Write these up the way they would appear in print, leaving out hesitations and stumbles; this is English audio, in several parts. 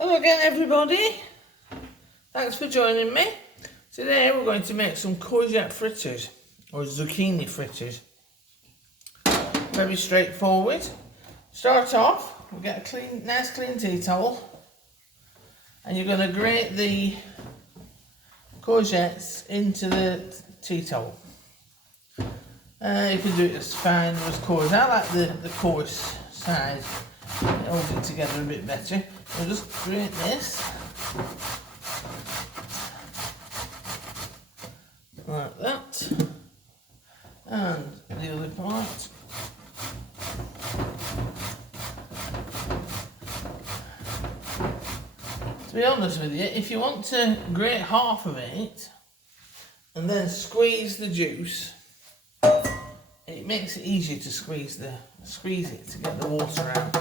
Hello again everybody, thanks for joining me. Today we're going to make some courgette fritters or zucchini fritters. Very straightforward. Start off, we'll get a nice clean tea towel and you're going to grate the courgettes into the tea towel. You can do it as fine or as coarse. I like the coarse side, it holds it together a bit better. We'll just grate this like that, and the other part. To be honest with you, if you want to grate half of it and then squeeze the juice, it makes it easier to squeeze it to get the water out.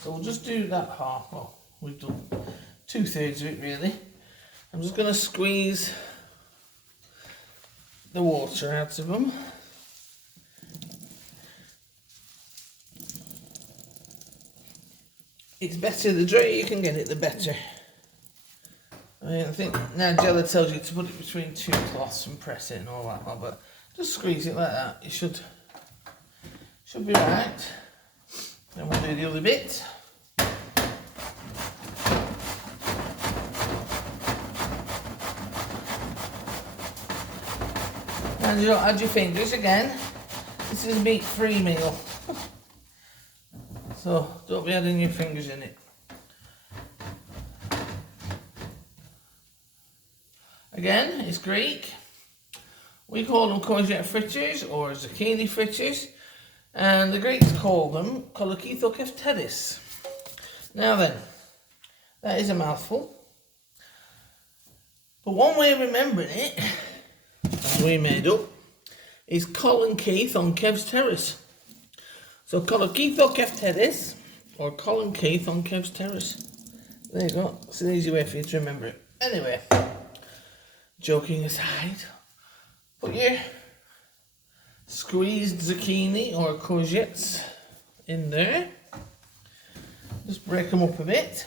So we'll just do that half. Well, we've done 2/3 of it really. I'm just going to squeeze the water out of them. It's better, the drier you can get it, the better. I think Nigella tells you to put it between two cloths and press it and all that, but just squeeze it like that. It should be right. Then we'll do the other bit. And you don't add your fingers again. This is a meat-free meal. So don't be adding your fingers in it. Again, it's Greek. We call them courgette fritters or zucchini fritters. And the Greeks call them Kolokithokeftedes. Now then, that is a mouthful. But one way of remembering it, as we made up, is Colin Keith on Kev's Terrace. So Kolokithokeftedes or Colin Keith on Kev's Terrace. There you go. It's an easy way for you to remember it. Anyway, joking aside, put your squeezed zucchini or courgettes in there. Just break them up a bit.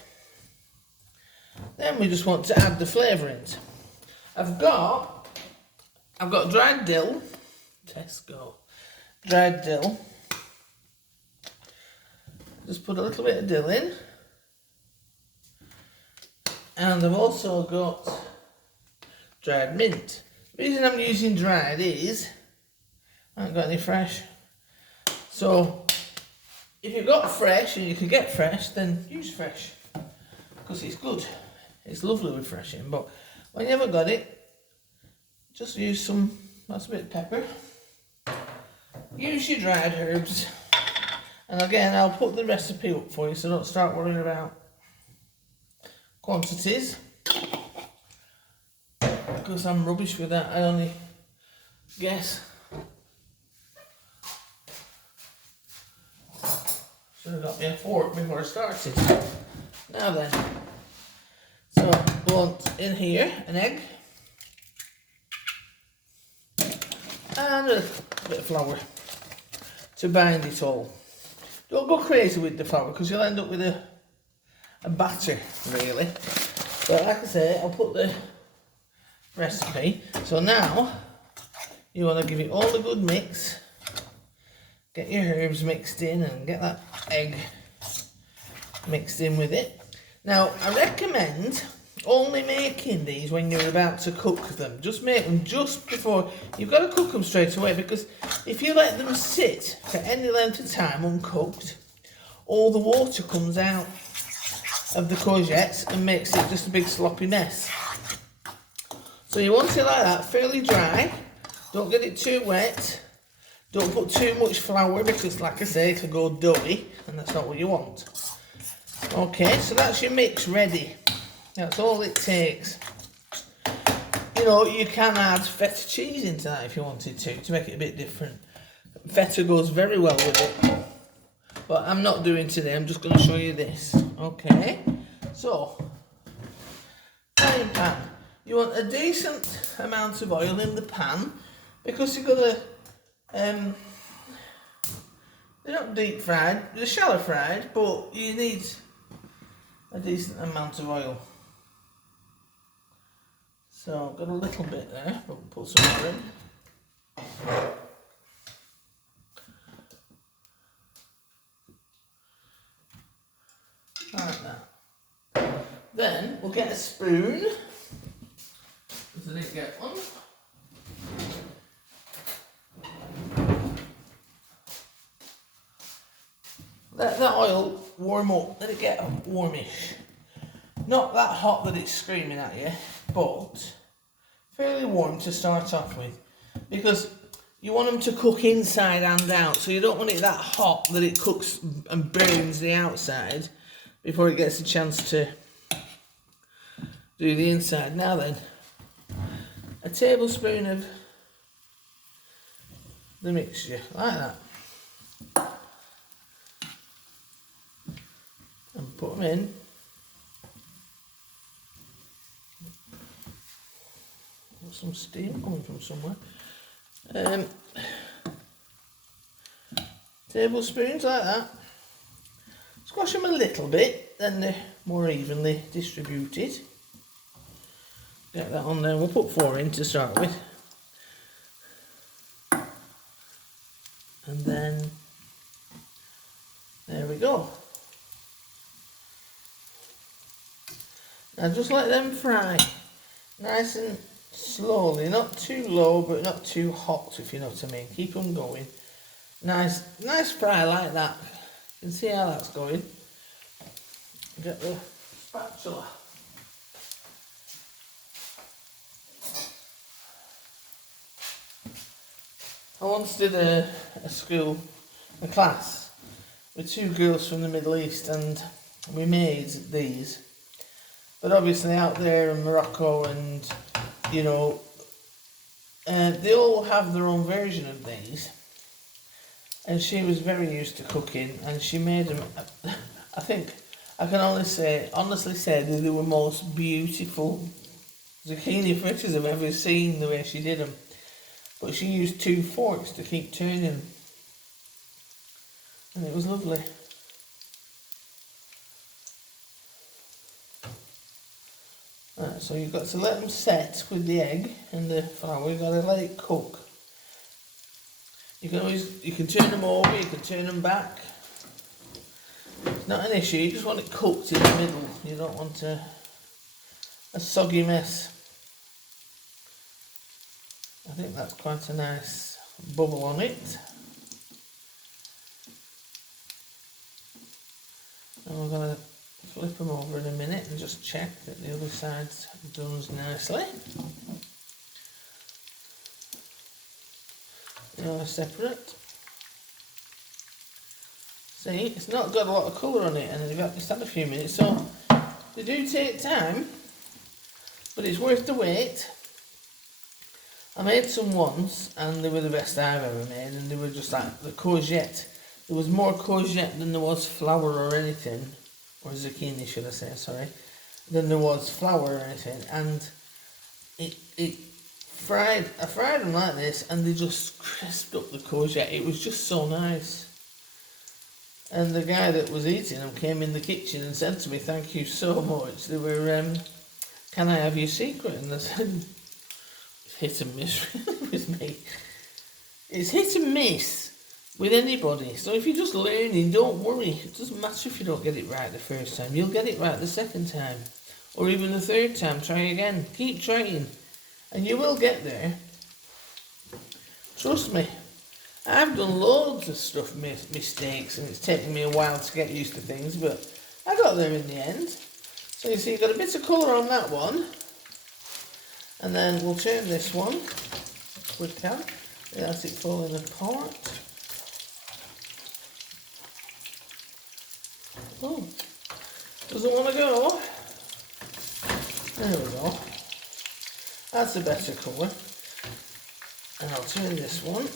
Then we just want to add the flavourings. I've got dried dill, Tesco, dried dill. Just put a little bit of dill in. And I've also got dried mint. The reason I'm using dried is I haven't got any fresh. So if you've got fresh and you can get fresh, then use fresh. Because it's good. It's lovely with fresh in. But when you haven't got it, just use some, that's a bit of pepper. Use your dried herbs. And again, I'll put the recipe up for you, so don't start worrying about quantities. Because I'm rubbish with that, I only guess. Should have got me a fork before I started. Now then, so we want in here an egg and a bit of flour to bind it all. Don't go crazy with the flour because you'll end up with a batter really. But like I say, I'll put the recipe. So now you want to give it all a good mix. Get your herbs mixed in and get that egg mixed in with it. Now I recommend only making these when you're about to cook them. Just make them just before. You've got to cook them straight away because if you let them sit for any length of time uncooked, all the water comes out of the courgettes and makes it just a big sloppy mess. So you want it like that, fairly dry. Don't get it too wet. Don't put too much flour because, like I say, it can go doughy and that's not what you want. Okay, so that's your mix ready. That's all it takes. You know, you can add feta cheese into that if you wanted to make it a bit different. Feta goes very well with it. But I'm not doing today, I'm just going to show you this. Okay, so, frying pan. You want a decent amount of oil in the pan because you've got to, they're not deep fried, they're shallow fried, but you need a decent amount of oil. So I've got a little bit there, but we'll put some more in. Like that. Then we'll get a spoon, because I didn't get one. Let that oil warm up, let it get warmish. Not that hot that it's screaming at you, but fairly warm to start off with. Because you want them to cook inside and out, so you don't want it that hot that it cooks and burns the outside before it gets a chance to do the inside. Now then, a tablespoon of the mixture, like that. And put them in. Got some steam coming from somewhere. Tablespoons like that. Squash them a little bit, then they're more evenly distributed. Get that on there. We'll put 4 in to start with. And then, there we go. Now just let them fry. Nice and slowly. Not too low, but not too hot, if you know what I mean. Keep them going. Nice fry like that. You can see how that's going. Get the spatula. I once did a class with 2 girls from the Middle East, and we made these. But obviously out there in Morocco and, you know, they all have their own version of these. And she was very used to cooking, and she made them. I think I can honestly say that they were most beautiful zucchini fritters I've ever seen, the way she did them. But she used 2 forks to keep turning, and it was lovely. Right, so you've got to let them set with the egg and the flour. You've got to let it cook. You can turn them over, you can turn them back. It's not an issue, you just want it cooked in the middle. You don't want a soggy mess. I think that's quite a nice bubble on it. And we're going to flip them over in a minute and just check that the other side's done nicely. They are separate. See, it's not got a lot of colour on it, and they've got just had a few minutes, so they do take time, but it's worth the wait. I made some once, and they were the best I've ever made, and they were just like the courgette. There was more courgette than there was flour or anything, or zucchini should I say, sorry, than there was flour or anything, and I fried them like this, and they just crisped up the courgette. It was just so nice. And the guy that was eating them came in the kitchen and said to me, "Thank you so much." They were, "Can I have your secret?" And I said, it's hit and miss really with me. It's hit and miss with anybody. So if you're just learning, don't worry. It doesn't matter if you don't get it right the first time. You'll get it right the second time. Or even the third time. Try again. Keep trying. And you will get there. Trust me. I've done loads of stuff, mistakes, and it's taken me a while to get used to things, but I got there in the end. So you see, you've got a bit of colour on that one. And then we'll turn this one. We can. That's it falling apart. Oh, doesn't want to go. There we go. That's a better colour. And I'll turn this one.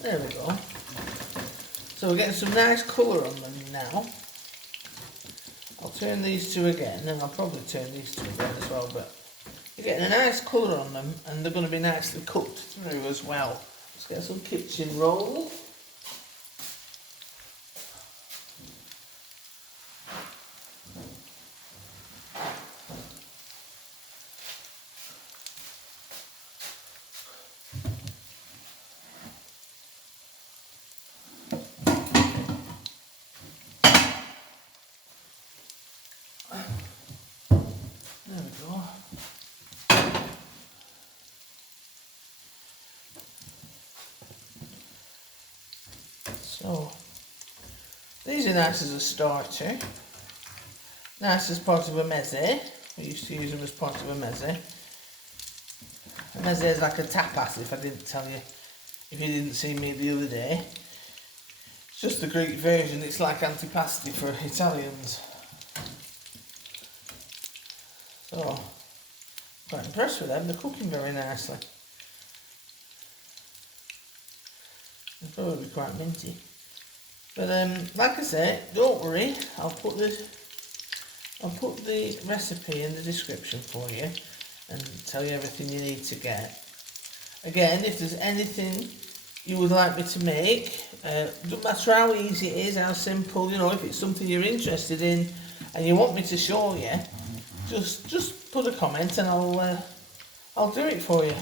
There we go. So we're getting some nice colour on them now. I'll turn these 2 again, and I'll probably turn these 2 again as well, but you're getting a nice colour on them, and they're going to be nicely cooked through as well. Let's get some kitchen roll. So these are nice as a starter, nice as part of a meze. We used to use them as part of a meze. A meze is like a tapas, if I didn't tell you, if you didn't see me the other day. It's just the Greek version, it's like antipasti for Italians. So, quite impressed with them, they're cooking very nicely. They're probably quite minty. But like I say, don't worry, I'll put the recipe in the description for you and tell you everything you need to get. Again, if there's anything you would like me to make, doesn't matter how easy it is, how simple, you know, if it's something you're interested in and you want me to show you, just put a comment and I'll do it for you.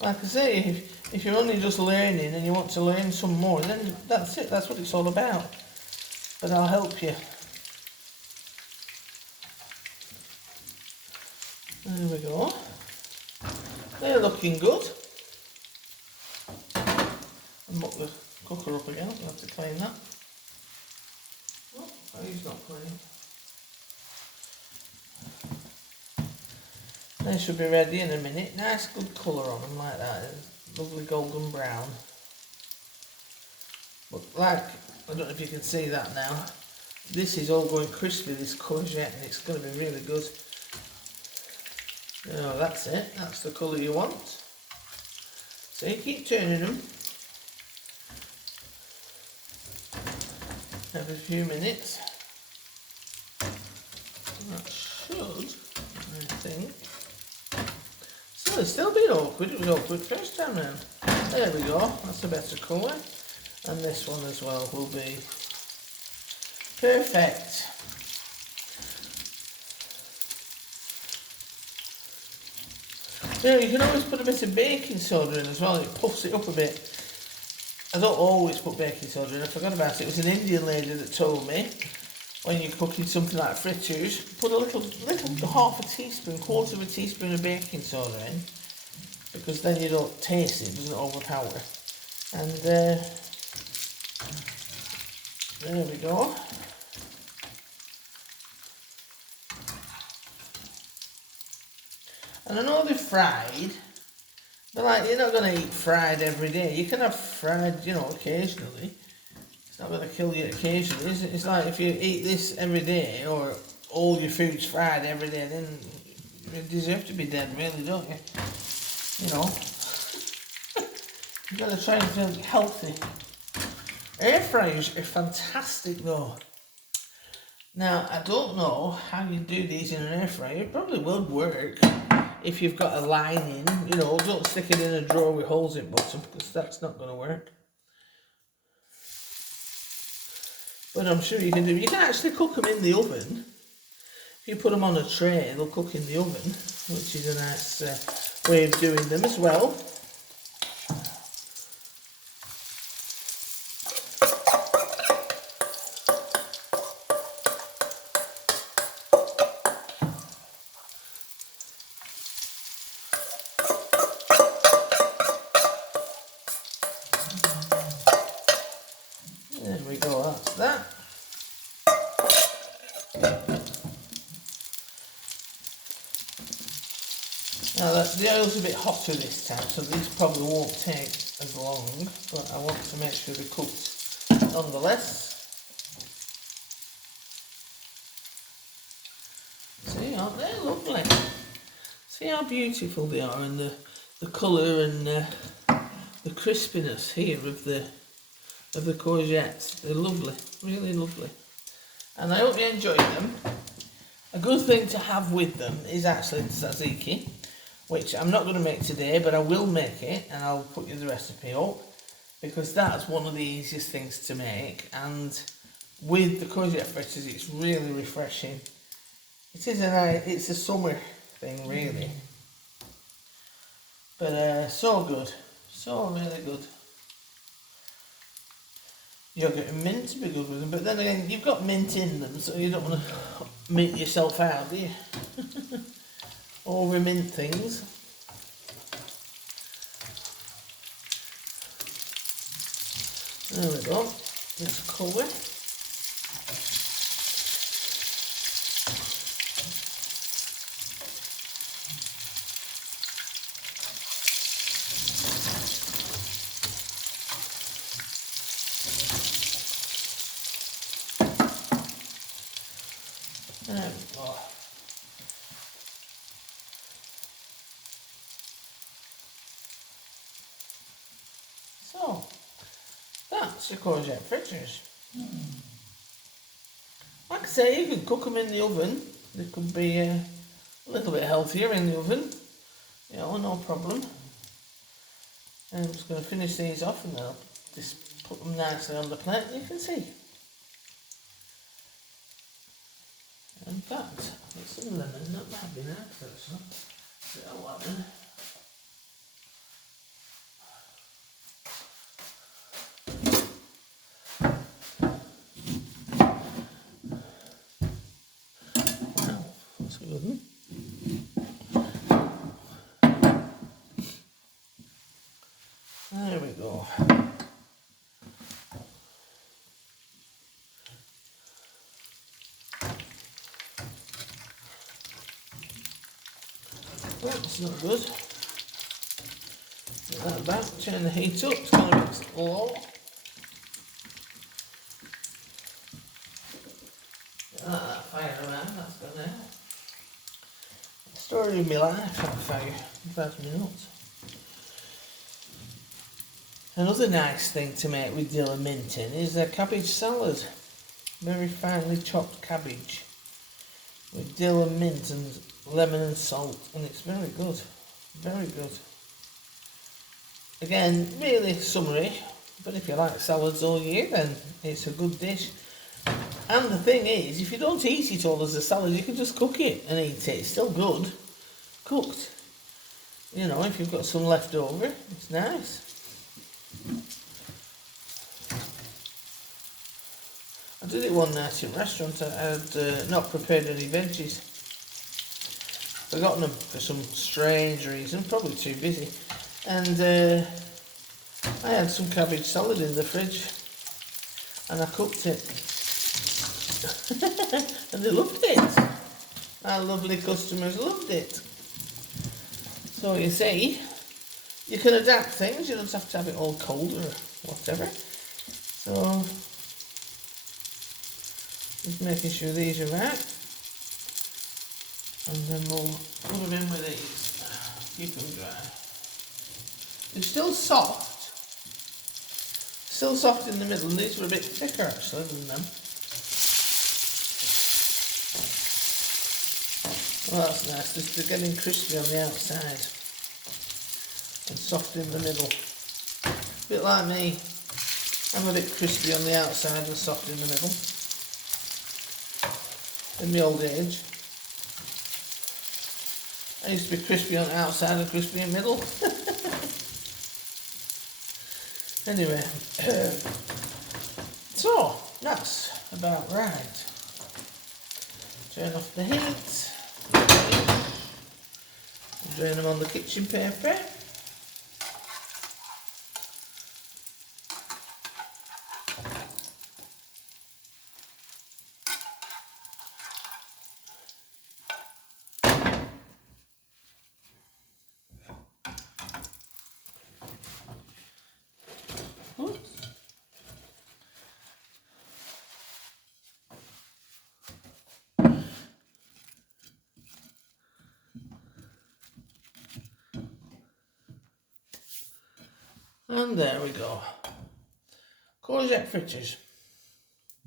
Like I say, if you're only just learning and you want to learn some more, then that's it, that's what it's all about. But I'll help you. There we go. They're looking good. And muck the cooker up again, I'll have to clean that. Oh, he's not clean. They should be ready in a minute. Nice good colour on them like that. Lovely golden brown. But like, I don't know if you can see that now. This is all going crispy, this courgette, and it's going to be really good. Oh, that's it. That's the colour you want. So you keep turning them every few minutes. That should, I think. So it's still been awkward. It was awkward first time round. There we go. That's a better colour. And this one as well will be perfect. So you can always put a bit of baking soda in as well, it puffs it up a bit. I don't always put baking soda in, I forgot about it. It was an Indian lady that told me, when you're cooking something like fritters, put a little half a teaspoon, quarter of a teaspoon of baking soda in, because then you don't taste it, it doesn't overpower. And there we go. And I know they're fried, but like, you're not going to eat fried every day. You can have fried, you know, occasionally. It's not going to kill you occasionally, is it? It's like if you eat this every day, or all your food's fried every day, then you deserve to be dead, really, don't you? You know. You've got to try and feel healthy. Air fryers are fantastic though. Now, I don't know how you do these in an air fryer. It probably would work if you've got a lining, you know. Don't stick it in a drawer with holes in bottom, because that's not going to work. But I'm sure you can do. You can actually cook them in the oven. If you put them on a tray, they'll cook in the oven, which is a nice way of doing them as well. There we go, that's that. Now the oil's a bit hotter this time, so these probably won't take as long, but I want to make sure they're cooked nonetheless. See, aren't they lovely? See how beautiful they are, and the colour and the crispiness here of the courgettes. They're lovely, really lovely. And I hope you enjoyed them. A good thing to have with them is actually tzatziki, which I'm not going to make today, but I will make it, and I'll put you the recipe up, because that's one of the easiest things to make. And with the courgette fritters, it's really refreshing. It is it's a summer thing, really. But so good, so really good. Yogurt and mint to be good with them, but then again, you've got mint in them, so you don't want to mint yourself out, do you? Over mint things. There we go. Let's colour. There we go. So, that's your courgette fritters. Like I say, you can cook them in the oven. They could be a little bit healthier in the oven. You know, no problem. And I'm just going to finish these off and then I'll just put them nicely on the plate and you can see. In fact, get some lemon, that might be nice actually. A bit of lemon. Wow, that's a good one. There we go. That's not good. Get that back, turn the heat up, it's kind of low. Get that fire around, that's gonna help. Story of my life, that fire, drives me nuts. Another nice thing to make with dill and mint in is a cabbage salad. Very finely chopped cabbage with dill and mint and lemon and salt, and it's very good, very good. Again, really summery, but if you like salads all year then it's a good dish. And the thing is, if you don't eat it all as a salad, you can just cook it and eat it. It's still good, cooked. You know, if you've got some left over, it's nice. I did it one night in a restaurant. I had not prepared any veggies. Forgotten them for some strange reason, probably too busy. And I had some cabbage salad in the fridge and I cooked it. And they loved it. Our lovely customers loved it. So you see, you can adapt things, you don't have to have it all cold or whatever. So, just making sure these are right. And then we'll put them in with these. Keep them dry. They're still soft. Still soft in the middle, and these were a bit thicker actually than them. Well, that's nice, just they're getting crispy on the outside and soft in the middle. A bit like me, I'm a bit crispy on the outside and soft in the middle. In my old age, I used to be crispy on the outside and crispy in the middle. Anyway, so that's about right. Turn off the heat. Drain them on the kitchen paper. Oops. And there we go. Courgette fritters.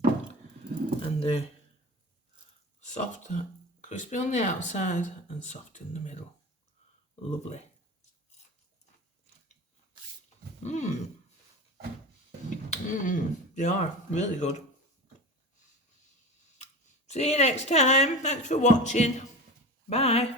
And they're soft, crispy on the outside and soft in the middle. Lovely. They are really good. See you next time. Thanks for watching. Bye.